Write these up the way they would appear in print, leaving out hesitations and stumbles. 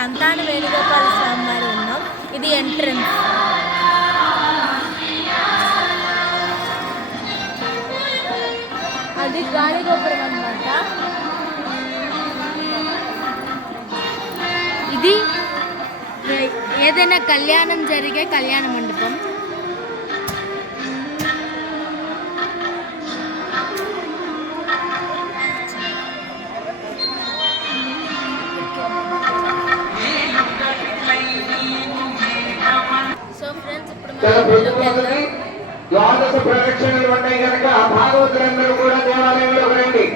సంతాన వేణుగోపాల స్వామి వారు ఉన్నాం. ఇది ఎంట్రన్స్. అది గాలిగోపురం అన్నమాట. ఇది ఏదైనా కళ్యాణం జరిగే కళ్యాణ మండపం. సో ఫ్రెండ్స్, ఇప్పుడు ద్వాదశ ప్రదక్షిణలు ఉన్నాయి కనుక భాగవతులందరూ కూడా దేవాలయంలో రండి.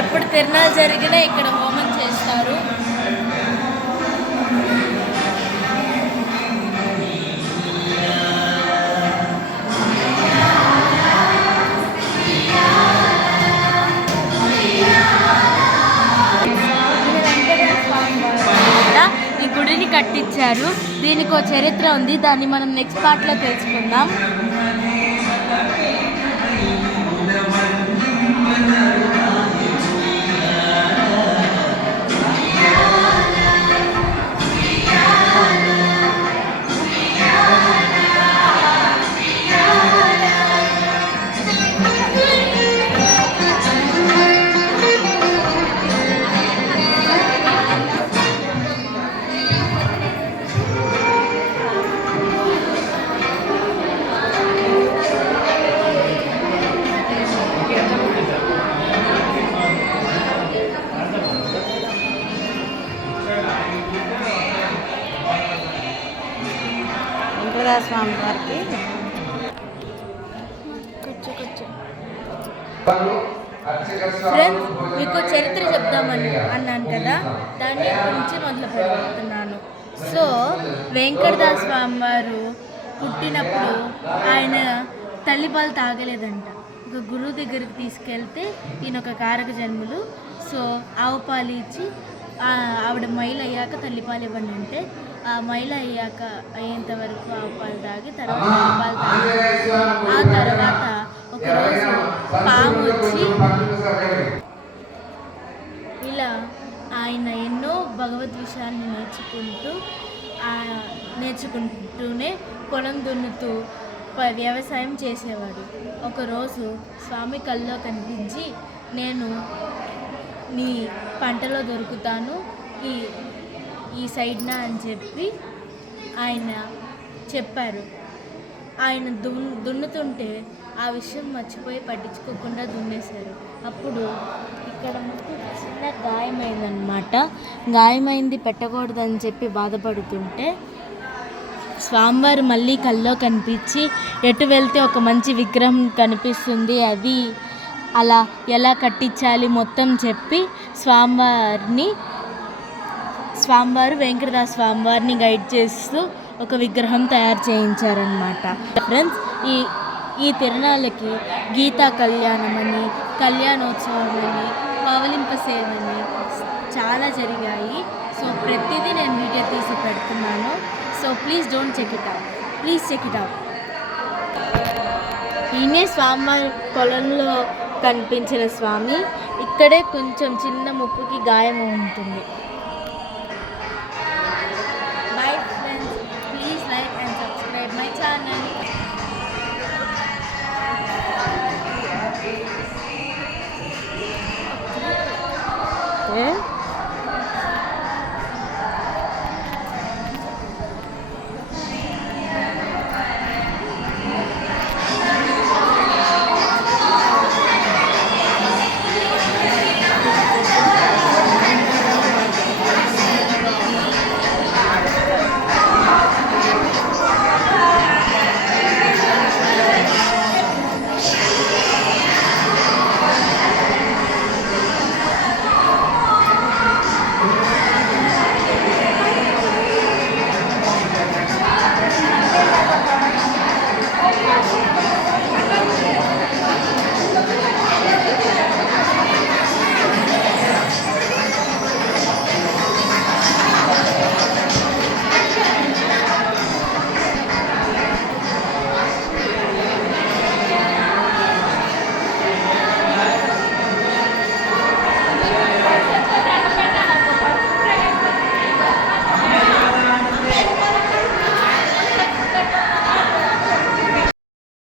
ఎప్పుడు తిరునాళ్ళు జరిగినా ఇక్కడ హోమం చేస్తారు. ఈ గుడిని కట్టించారు. దీనికి ఒక చరిత్ర ఉంది. దాన్ని మనం నెక్స్ట్ పార్ట్లో తెలుసుకుందాం. స్వామి వారికి ఫ్రెండ్స్, మీకు చరిత్ర చెప్దామని అన్నాను కదా, దాన్ని గురించి మొదలు పెడుతున్నాను. సో వెంకటదాస్ స్వామి వారు పుట్టినప్పుడు ఆయన తల్లిపాలు తాగలేదంట. ఒక గురువు దగ్గరికి తీసుకెళ్తే ఈయన ఒక కారక జన్ములు, సో ఆవు పాలు ఇచ్చి ఆవిడ మైలు అయ్యాక తల్లిపాలు ఇవ్వండి అంటే ఆ మైలు అయ్యేంత వరకు ఆవు పాలు తాగి తర్వాత పాలు తాగి ఆ తర్వాత ఒకరోజు పాము వచ్చి ఇలా ఆయన ఎన్నో భగవద్ విషయాన్ని నేర్చుకుంటూనే పొలం దున్నుతూ వ్యవసాయం చేసేవాడు. ఒకరోజు స్వామి కల్లో కనిపించి, నేను నీ పంటలో దొరుకుతాను ఈ సైడ్న అని చెప్పి ఆయన చెప్పారు. ఆయన దున్నుతుంటే ఆ విషయం మర్చిపోయి పట్టించుకోకుండా దున్నేశారు. అప్పుడు ఇక్కడ చిన్న గాయమైందనమాట. గాయమైంది పెట్టకూడదని చెప్పి బాధపడుతుంటే స్వామివారు మళ్ళీ కల్లో కనిపించి, ఎటు వెళ్తే ఒక మంచి విగ్రహం కనిపిస్తుంది, అది అలా ఎలా కట్టించాలి మొత్తం చెప్పి స్వామివారు వెంకటదాస్ స్వామివారిని గైడ్ చేస్తూ ఒక విగ్రహం తయారు చేయించారనమాట. ఫ్రెండ్స్, ఈ తిరునాళ్ళకి గీతా కళ్యాణం అని, కళ్యాణోత్సవం అని, పవలింప సేవని చాలా జరిగాయి. సో ప్రతిదీ నేను వీడియో తీసి పెడుతున్నాను. So please don't check it out. ఈయనే స్వామివారి పొలంలో కనిపించిన స్వామి. ఇక్కడే కొంచెం చిన్న ముక్కుకి గాయం ఉంటుంది.